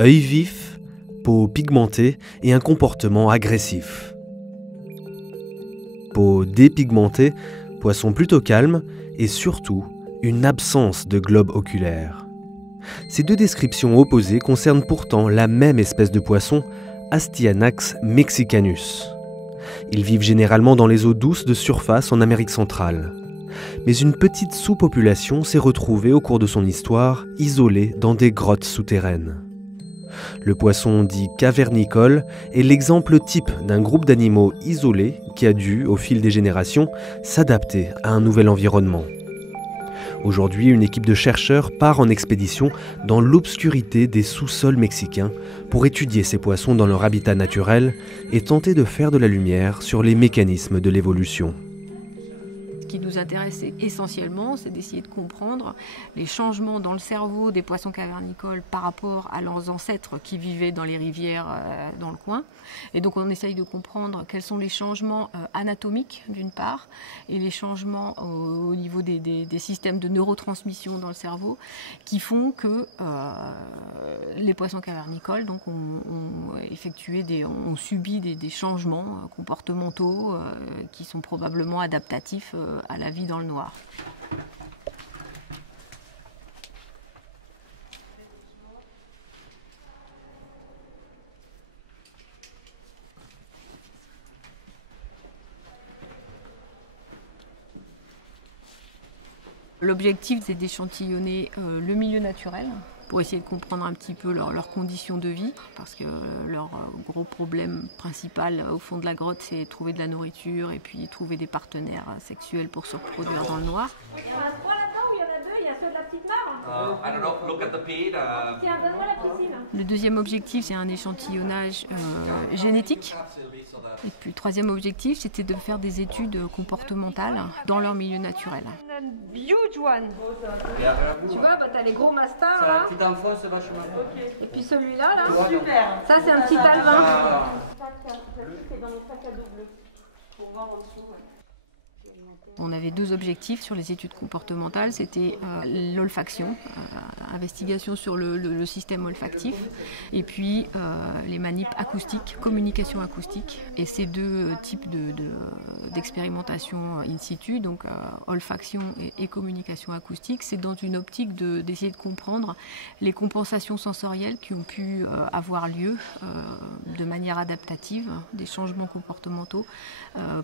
Œil vif, peau pigmentée et un comportement agressif. Peau dépigmentée, poisson plutôt calme et surtout une absence de globe oculaire. Ces deux descriptions opposées concernent pourtant la même espèce de poisson, Astyanax mexicanus. Ils vivent généralement dans les eaux douces de surface en Amérique centrale. Mais une petite sous-population s'est retrouvée au cours de son histoire, isolée dans des grottes souterraines. Le poisson dit cavernicole est l'exemple type d'un groupe d'animaux isolés qui a dû, au fil des générations, s'adapter à un nouvel environnement. Aujourd'hui, une équipe de chercheurs part en expédition dans l'obscurité des sous-sols mexicains pour étudier ces poissons dans leur habitat naturel et tenter de faire de la lumière sur les mécanismes de l'évolution. Ce qui nous intéresse essentiellement, c'est d'essayer de comprendre les changements dans le cerveau des poissons cavernicoles par rapport à leurs ancêtres qui vivaient dans les rivières dans le coin. Et donc on essaye de comprendre quels sont les changements anatomiques d'une part et les changements au niveau des systèmes de neurotransmission dans le cerveau qui font que les poissons cavernicoles donc, ont subi des changements comportementaux qui sont probablement adaptatifs à la vie dans le noir. L'objectif, c'est d'échantillonner le milieu naturel pour essayer de comprendre un petit peu leurs conditions de vie, parce que leur gros problème principal au fond de la grotte, c'est trouver de la nourriture et puis trouver des partenaires sexuels pour se reproduire dans le noir. Il y en a 3 là-dedans ou il y en a 2? Il y a ceux de la petite mare? I don't know, look at the pit. Tiens, donne-moi la piscine. Le deuxième objectif, c'est un échantillonnage génétique. Et puis le troisième objectif, c'était de faire des études comportementales dans leur milieu naturel. Huge one. Tu vois, bah, t'as les gros masters là. Et puis celui-là, là. Super. Ça, c'est un petit alvin. C'est dans les sacs à dos bleus. Pour voir en dessous, ouais. On avait deux objectifs sur les études comportementales, c'était l'olfaction, investigation sur le système olfactif, et puis les manips acoustiques, communication acoustique. Et ces deux types d'expérimentation in situ, donc olfaction et communication acoustique, c'est dans une optique d'essayer de comprendre les compensations sensorielles qui ont pu avoir lieu de manière adaptative, des changements comportementaux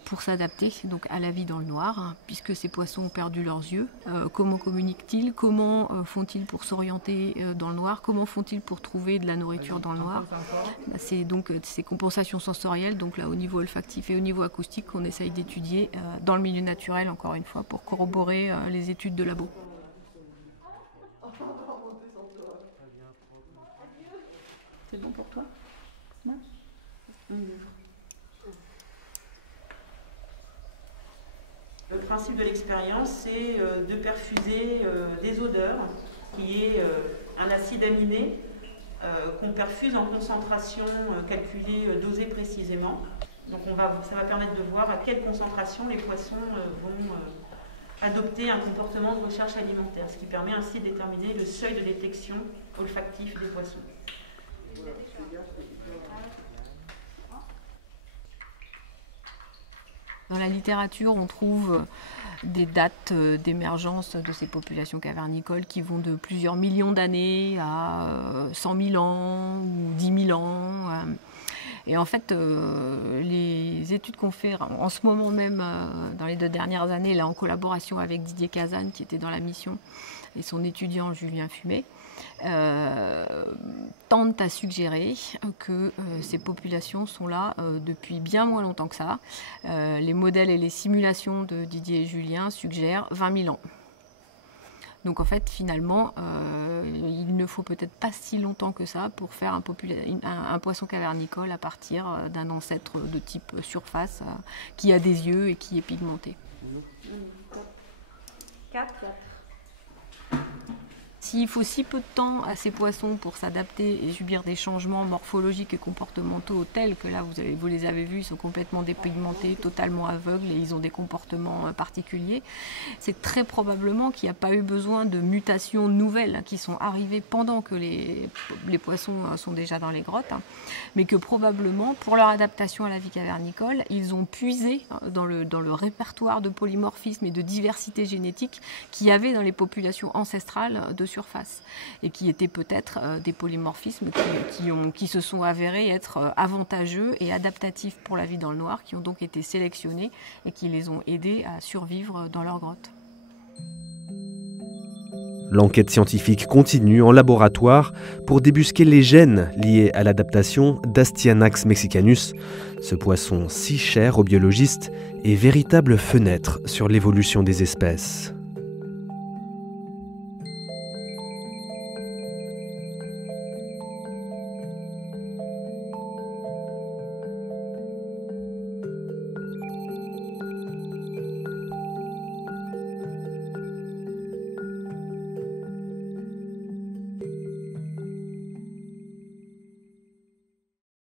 pour s'adapter donc à la vie dans le noir, puisque ces poissons ont perdu leurs yeux. Comment communiquent-ils? Comment font-ils pour s'orienter dans le noir? Comment font-ils pour trouver de la nourriture dans le noir? C'est donc ces compensations sensorielles, donc là au niveau olfactif et au niveau acoustique, qu'on essaye d'étudier dans le milieu naturel, encore une fois, pour corroborer les études de labo. C'est bon pour toi? Le principe de l'expérience, c'est de perfuser des odeurs, qui est un acide aminé qu'on perfuse en concentration calculée, dosée précisément. Donc ça va permettre de voir à quelle concentration les poissons vont adopter un comportement de recherche alimentaire, ce qui permet ainsi de déterminer le seuil de détection olfactif des poissons. Dans la littérature, on trouve des dates d'émergence de ces populations cavernicoles qui vont de plusieurs millions d'années à 100 000 ans ou 10 000 ans. Et en fait, les études qu'on fait en ce moment même, dans les 2 dernières années, là, en collaboration avec Didier Kazan, qui était dans la mission, et son étudiant Julien Fumet, tentent à suggérer que ces populations sont là depuis bien moins longtemps que ça. Les modèles et les simulations de Didier et Julien suggèrent 20 000 ans. Donc en fait, finalement, il ne faut peut-être pas si longtemps que ça pour faire un poisson cavernicole à partir d'un ancêtre de type surface qui a des yeux et qui est pigmenté. 4. S'il faut si peu de temps à ces poissons pour s'adapter et subir des changements morphologiques et comportementaux tels que là, vous les avez vus, ils sont complètement dépigmentés, totalement aveugles et ils ont des comportements particuliers, c'est très probablement qu'il n'y a pas eu besoin de mutations nouvelles qui sont arrivées pendant que les poissons sont déjà dans les grottes, mais que probablement, pour leur adaptation à la vie cavernicole, ils ont puisé dans le répertoire de polymorphisme et de diversité génétique qu'il y avait dans les populations ancestrales de surface et qui étaient peut-être des polymorphismes qui se sont avérés être avantageux et adaptatifs pour la vie dans le noir, qui ont donc été sélectionnés et qui les ont aidés à survivre dans leur grotte. L'enquête scientifique continue en laboratoire pour débusquer les gènes liés à l'adaptation d'Astyanax mexicanus, ce poisson si cher aux biologistes et véritable fenêtre sur l'évolution des espèces.